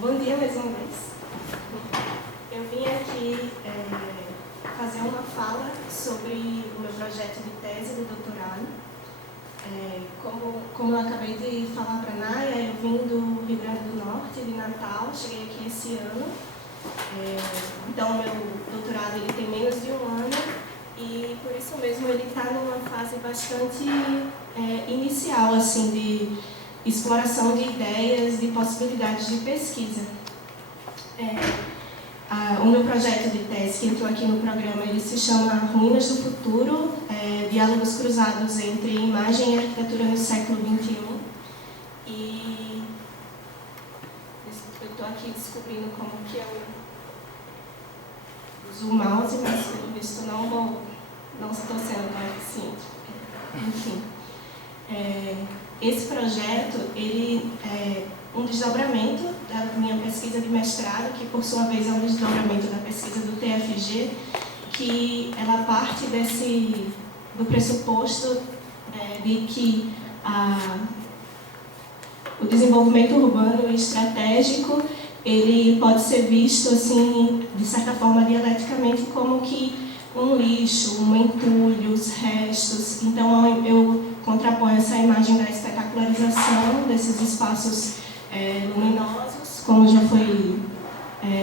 Bom dia mais uma vez. Eu vim aqui fazer uma fala sobre o meu projeto de tese de doutorado. Como eu acabei de falar para a Naya, eu vim do Rio Grande do Norte, de Natal, cheguei aqui esse ano. Então, o meu doutorado ele tem menos de um ano e, por isso mesmo, ele está numa fase bastante inicial, assim, de exploração de ideias, de possibilidades de pesquisa. O meu projeto de tese, que entrou aqui no programa, ele se chama Ruínas do Futuro, Diálogos Cruzados entre Imagem e Arquitetura no Século XXI. E eu estou aqui descobrindo como que eu uso o mouse, mas pelo visto não estou sendo tão eficiente. Enfim. Esse projeto, ele é um desdobramento da minha pesquisa de mestrado, que por sua vez é um desdobramento da pesquisa do TFG, que ela parte do pressuposto de que o desenvolvimento urbano e estratégico ele pode ser visto, assim, de certa forma, dialeticamente, como que um lixo, um entulho, os restos. Então, eu contrapõe essa imagem da espetacularização desses espaços luminosos, como já foi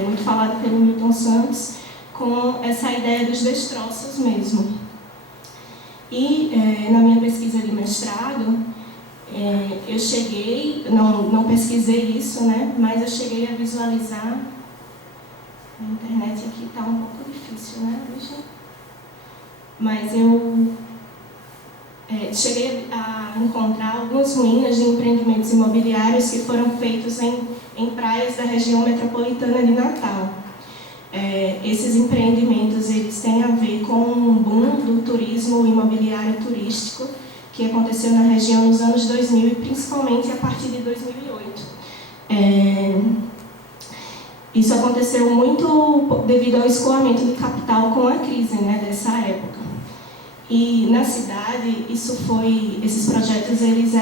muito falado pelo Milton Santos, com essa ideia dos destroços mesmo. E na minha pesquisa de mestrado, eu cheguei, não pesquisei isso, né, mas eu cheguei a visualizar. A internet aqui está um pouco difícil, né, hoje? Mas eu cheguei a encontrar algumas ruínas de empreendimentos imobiliários que foram feitos em praias da região metropolitana de Natal. Esses empreendimentos eles têm a ver com um boom do turismo imobiliário turístico que aconteceu na região nos anos 2000 e principalmente a partir de 2008. Isso aconteceu muito devido ao escoamento de capital com a crise, né, dessa época. E na cidade, esses projetos eles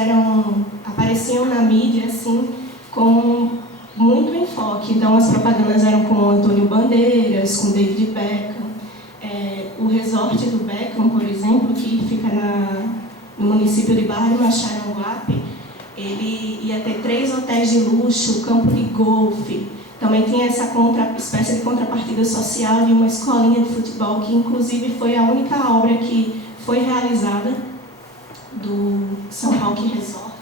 apareciam na mídia assim, com muito enfoque. Então, as propagandas eram com Antônio Bandeiras, com David Beckham. O resort do Beckham, por exemplo, que fica no município de Barra de Macharanguape, ele ia ter 3 hotéis de luxo, campo de golfe. Também tinha essa espécie de contrapartida social de uma escolinha de futebol, que inclusive foi a única obra que foi realizada do São Roque Resort.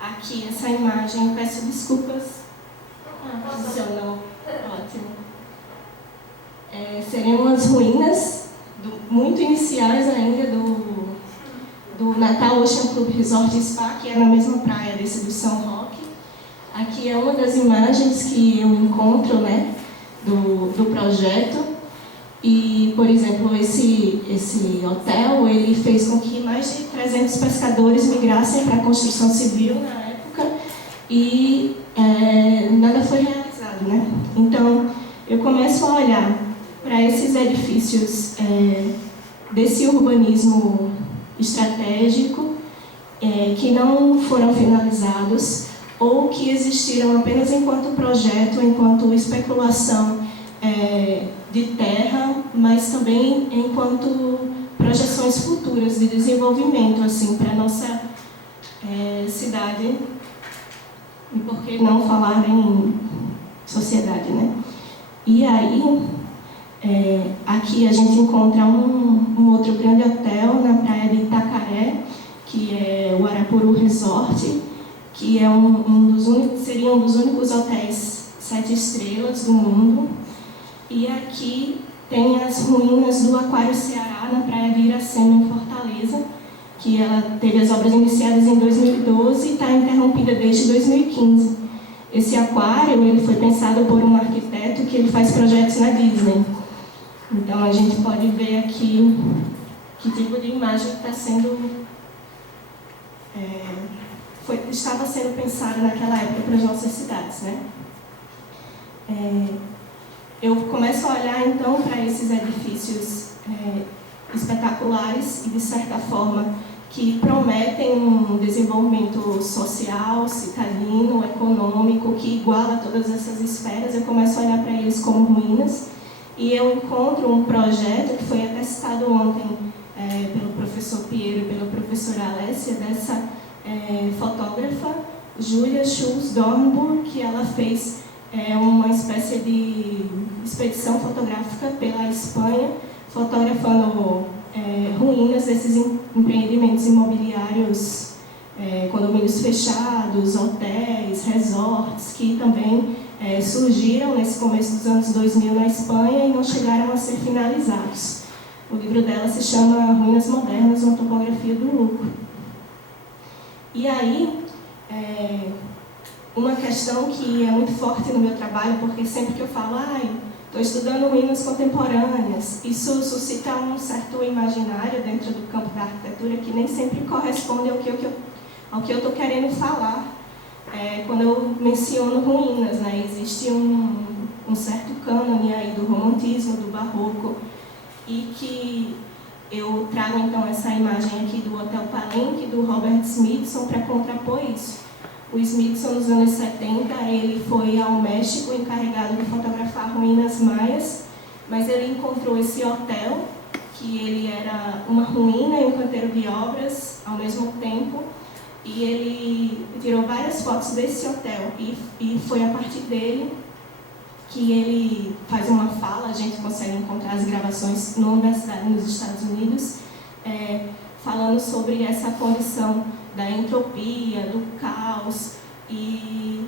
Aqui, essa imagem, peço desculpas. Posicionou. Ótimo. Seriam as ruínas muito iniciais ainda do Natal Ocean Club Resort Spa, que é na mesma praia desse do São Roque. Aqui é uma das imagens que eu encontro, né, do projeto. E, por exemplo, esse hotel ele fez com que mais de 300 pescadores migrassem para a construção civil na época e nada foi realizado, né? Então, eu começo a olhar para esses edifícios desse urbanismo estratégico que não foram finalizados ou que existiram apenas enquanto projeto, enquanto especulação de terra, mas também enquanto projeções futuras de desenvolvimento assim, para a nossa cidade, e por que não falar em sociedade, né? E aí, aqui a gente encontra um outro grande hotel na praia de Itacaré, que é o Arapuru Resort, que seria um dos únicos hotéis 7 estrelas do mundo. E aqui tem as ruínas do Aquário Ceará, na praia de Iracema, em Fortaleza, que ela teve as obras iniciadas em 2012 e está interrompida desde 2015. Esse aquário ele foi pensado por um arquiteto que ele faz projetos na Disney. Então, a gente pode ver aqui que tipo de imagem está sendo... estava sendo pensada naquela época para as nossas cidades, né? Eu começo a olhar, então, para esses edifícios espetaculares e, de certa forma, que prometem um desenvolvimento social, citadino, econômico, que iguala todas essas esferas. Eu começo a olhar para eles como ruínas, e eu encontro um projeto que foi até citado ontem pelo professor Piero e pela professora Alessia, dessa fotógrafa Julia Schulz-Dornburg, que ela fez uma espécie de expedição fotográfica pela Espanha, fotografando ruínas desses empreendimentos imobiliários, condomínios fechados, hotéis, resorts, que também surgiram nesse começo dos anos 2000 na Espanha e não chegaram a ser finalizados. O livro dela se chama Ruínas Modernas, uma topografia do lucro. E aí, uma questão que é muito forte no meu trabalho, porque sempre que eu falo, estou estudando ruínas contemporâneas, isso suscita um certo imaginário dentro do campo da arquitetura que nem sempre corresponde ao que eu estou querendo falar. Quando eu menciono ruínas, né, existe um certo cânone aí do romantismo, do barroco, e que eu trago então essa imagem aqui do Hotel Palenque, do Robert Smithson, para contrapor isso. O Smithson, nos anos 70, ele foi ao México encarregado de fotografar ruínas maias, mas ele encontrou esse hotel, que ele era uma ruína e um canteiro de obras ao mesmo tempo, e ele tirou várias fotos desse hotel, e foi a partir dele que ele faz uma fala. A gente consegue encontrar as gravações numa universidade nos Estados Unidos, falando sobre essa condição da entropia, do caos e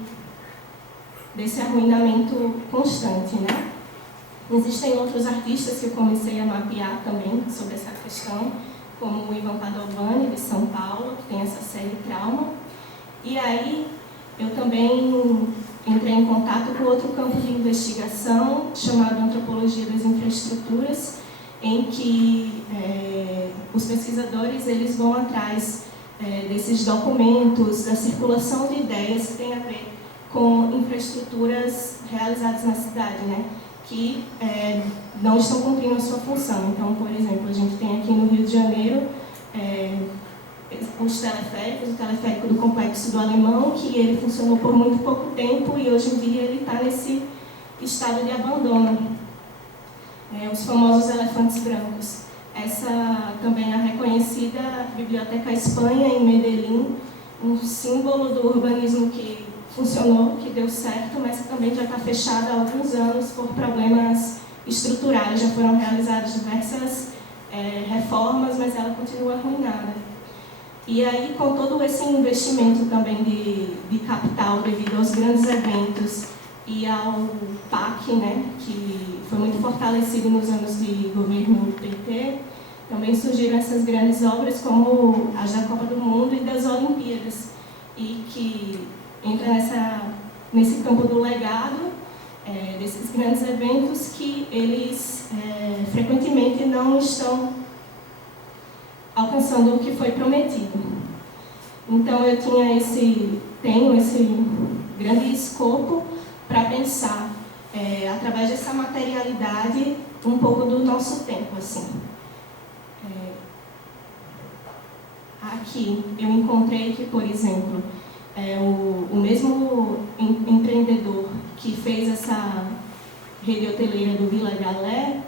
desse arruinamento constante, né? Existem outros artistas que eu comecei a mapear também sobre essa questão, como o Ivan Padovani, de São Paulo, que tem essa série Trauma. E aí eu também entrei em contato com outro campo de investigação, chamado Antropologia das Infraestruturas, em que os pesquisadores eles vão atrás desses documentos, da circulação de ideias que tem a ver com infraestruturas realizadas na cidade, né, que não estão cumprindo a sua função. Então, por exemplo, a gente tem aqui no Rio de Janeiro os teleféricos, o teleférico do Complexo do Alemão, que ele funcionou por muito pouco tempo e hoje em dia ele está nesse estado de abandono. Os famosos elefantes brancos. Essa também é a reconhecida Biblioteca Espanha, em Medellín, um símbolo do urbanismo que funcionou, que deu certo, mas que também já está fechada há alguns anos por problemas estruturais. Já foram realizadas diversas reformas, mas ela continua arruinada. E aí, com todo esse investimento também de capital devido aos grandes eventos e ao PAC, né, que foi muito fortalecido nos anos de governo PT, também surgiram essas grandes obras como as da Copa do Mundo e das Olimpíadas, e que entra nesse campo do legado desses grandes eventos que eles frequentemente não estão alcançando o que foi prometido. Então eu tenho esse grande escopo para pensar, através dessa materialidade, um pouco do nosso tempo, assim. Aqui eu encontrei que, por exemplo, o mesmo empreendedor que fez essa rede hoteleira do Vila Galé,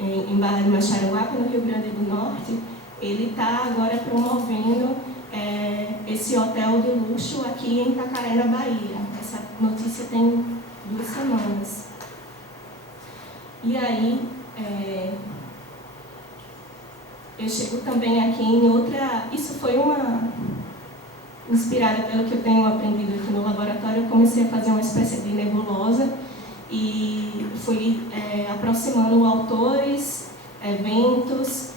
em Barra de Macharuapa, no Rio Grande do Norte, ele está agora promovendo esse hotel de luxo aqui em Itacaré, na Bahia. Essa notícia tem 2 semanas. E aí, eu chego também aqui em outra... Isso foi inspirada pelo que eu tenho aprendido aqui no laboratório. Eu comecei a fazer uma espécie de nebulosa e fui aproximando autores, eventos,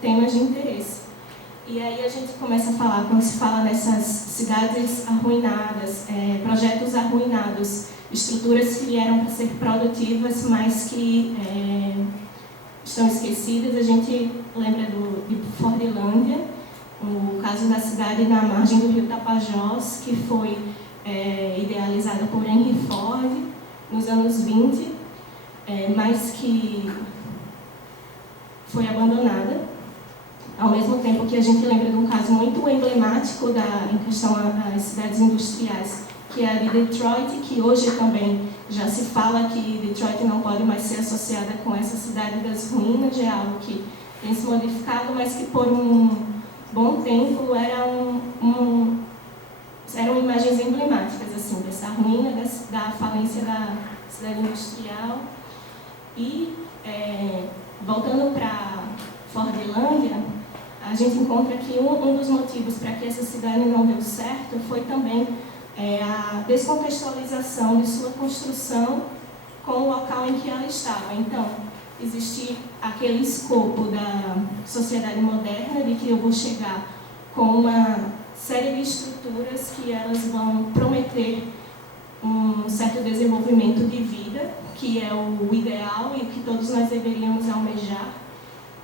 temas de interesse. E aí a gente começa a falar, quando se fala nessas cidades arruinadas, projetos arruinados, estruturas que vieram para ser produtivas, mas que estão esquecidas. A gente lembra de Fordlândia, o caso da cidade na margem do rio Tapajós, que foi idealizada por Henry Ford nos anos 20, mas que foi abandonada ao mesmo tempo que a gente lembra de um caso muito emblemático em questão às cidades industriais, que é a de Detroit, que hoje também já se fala que Detroit não pode mais ser associada com essa cidade das ruínas, é algo que tem se modificado, mas que por um bom tempo eram imagens emblemáticas assim, dessa ruína, da falência da cidade industrial. E, voltando para Fordlândia, a gente encontra que um dos motivos para que essa cidade não deu certo foi também a descontextualização de sua construção com o local em que ela estava. Então, existia aquele escopo da sociedade moderna de que eu vou chegar com uma série de estruturas que elas vão prometer um certo desenvolvimento de vida, que é o ideal e o que todos nós deveríamos almejar.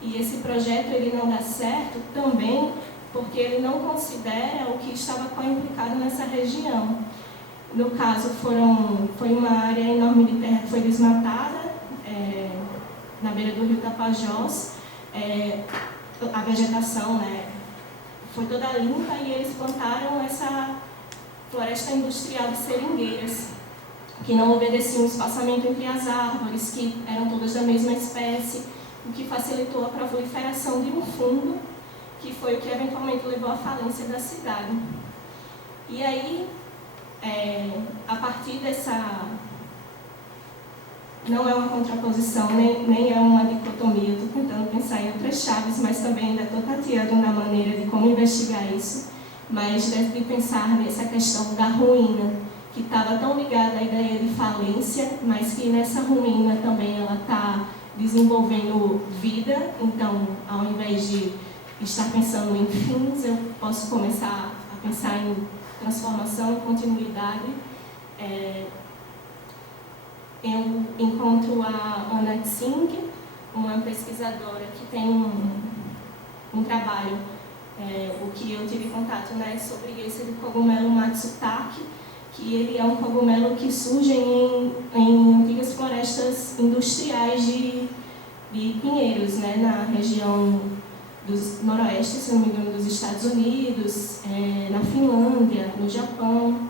E esse projeto ele não dá certo também porque ele não considera o que estava implicado nessa região. No caso, foi uma área enorme de terra que foi desmatada, na beira do rio Tapajós. A vegetação, né, foi toda limpa e eles plantaram essa floresta industrial de seringueiras, que não obedeciam o espaçamento entre as árvores, que eram todas da mesma espécie, o que facilitou a proliferação de um fungo, que foi o que eventualmente levou à falência da cidade. E aí, a partir dessa... Não é uma contraposição, nem é uma dicotomia, eu estou tentando pensar em outras chaves, mas também ainda estou tateando na maneira de como investigar isso, mas deve pensar nessa questão da ruína, que estava tão ligada à ideia de falência, mas que nessa ruína também ela está desenvolvendo vida. Então, ao invés de estar pensando em fins, eu posso começar a pensar em transformação e continuidade. Eu encontro a Anna Tsing, uma pesquisadora que tem um trabalho, o que eu tive contato, né, sobre esse do cogumelo Matsutake, que ele é um cogumelo que surge em antigas florestas industriais de pinheiros, né, na região do noroeste, se não me engano, dos Estados Unidos, na Finlândia, no Japão.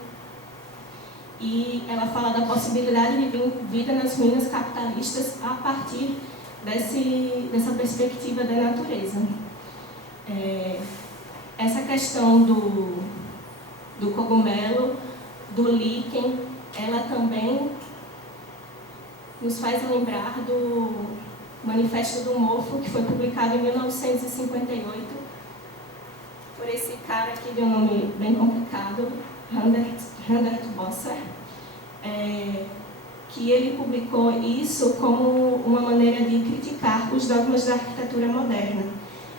E ela fala da possibilidade de vida nas ruínas capitalistas a partir dessa perspectiva da natureza. Essa questão do cogumelo, do líquen, ela também nos faz lembrar do Manifesto do Mofo, que foi publicado em 1958 por esse cara que deu um nome bem complicado, Randert Bosser, que ele publicou isso como uma maneira de criticar os dogmas da arquitetura moderna.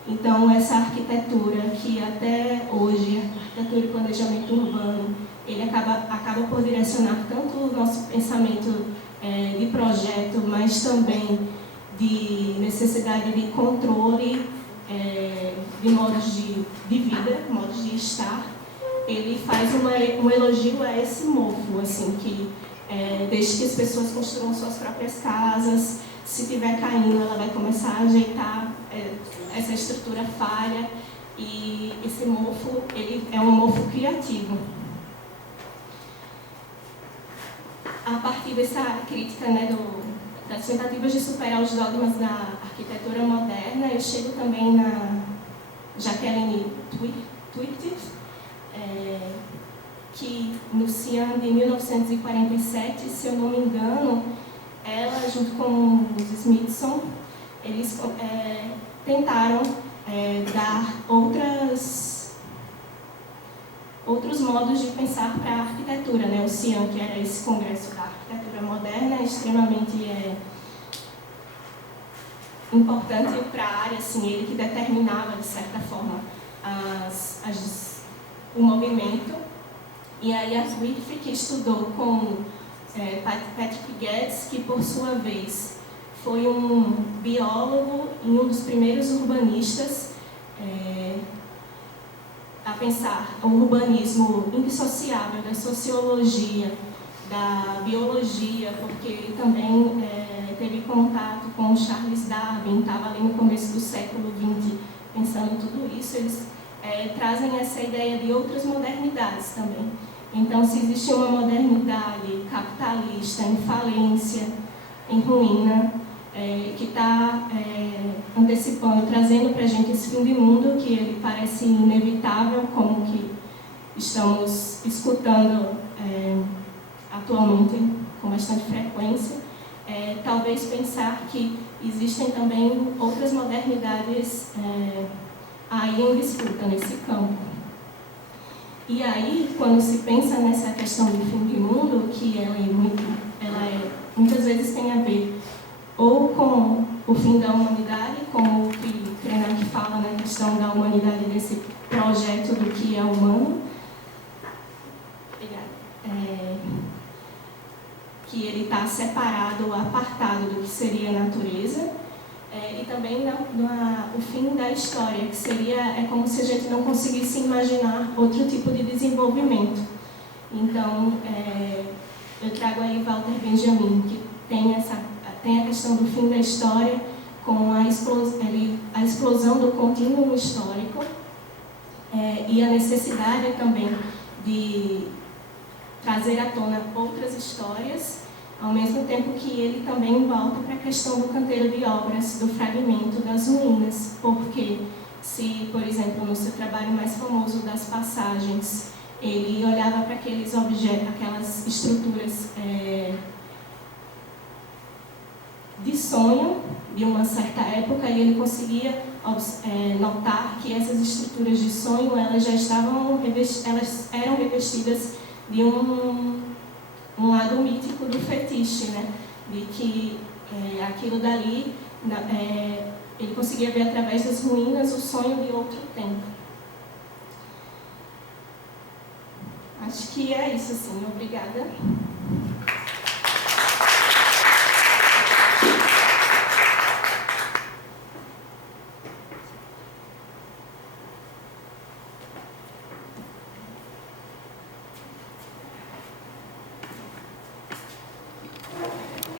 Então, essa arquitetura que até hoje, a arquitetura e planejamento urbano, ele acaba por direcionar tanto o nosso pensamento de projeto, mas também de necessidade de controle de modos de vida, modos de estar. Ele faz um elogio a esse mofo, assim, que desde que as pessoas construam suas próprias casas, se tiver caindo, ela vai começar a ajeitar essa estrutura falha, e esse mofo, ele é um mofo criativo. A partir dessa crítica, né, das tentativas de superar os dogmas da arquitetura moderna, eu chego também na Jacqueline Twift, que no CIAN de 1947, se eu não me engano, ela, junto com os Smithson, eles tentaram dar outros modos de pensar para a arquitetura, né? O CIAN, que era esse congresso da arquitetura moderna, é extremamente importante para a área, assim, ele que determinava, de certa forma, o movimento. E aí a Swift, que estudou com Patrick Getz, que por sua vez foi um biólogo e um dos primeiros urbanistas a pensar o urbanismo indissociável da sociologia, da biologia, porque ele também teve contato com Charles Darwin, estava ali no começo do século XX, pensando tudo isso, eles trazem essa ideia de outras modernidades também. Então, se existe uma modernidade capitalista, em falência, em ruína, que está antecipando, trazendo para a gente esse fim de mundo, que ele parece inevitável, como que estamos escutando atualmente com bastante frequência, talvez pensar que existem também outras modernidades aí em disputa nesse campo. E aí, quando se pensa nessa questão do fim do mundo, que muitas vezes tem a ver ou com o fim da humanidade, como o que Krenak fala na questão da humanidade, desse projeto do que é humano, que ele está separado ou apartado do que seria a natureza, e também o fim da história, que seria como se a gente não conseguisse imaginar outro tipo de desenvolvimento. Então, eu trago aí Walter Benjamin, que tem a questão do fim da história com a explosão do contínuo histórico, e a necessidade também de trazer à tona outras histórias, ao mesmo tempo que ele também volta para a questão do canteiro de obras, do fragmento das ruínas, porque se, por exemplo, no seu trabalho mais famoso das passagens, ele olhava para aqueles objetos, aquelas estruturas de sonho de uma certa época, e ele conseguia notar que essas estruturas de sonho elas eram revestidas de um lado mítico do fetiche, né? De que aquilo dali ele conseguia ver através das ruínas o sonho de outro tempo. Acho que é isso, assim. Obrigada.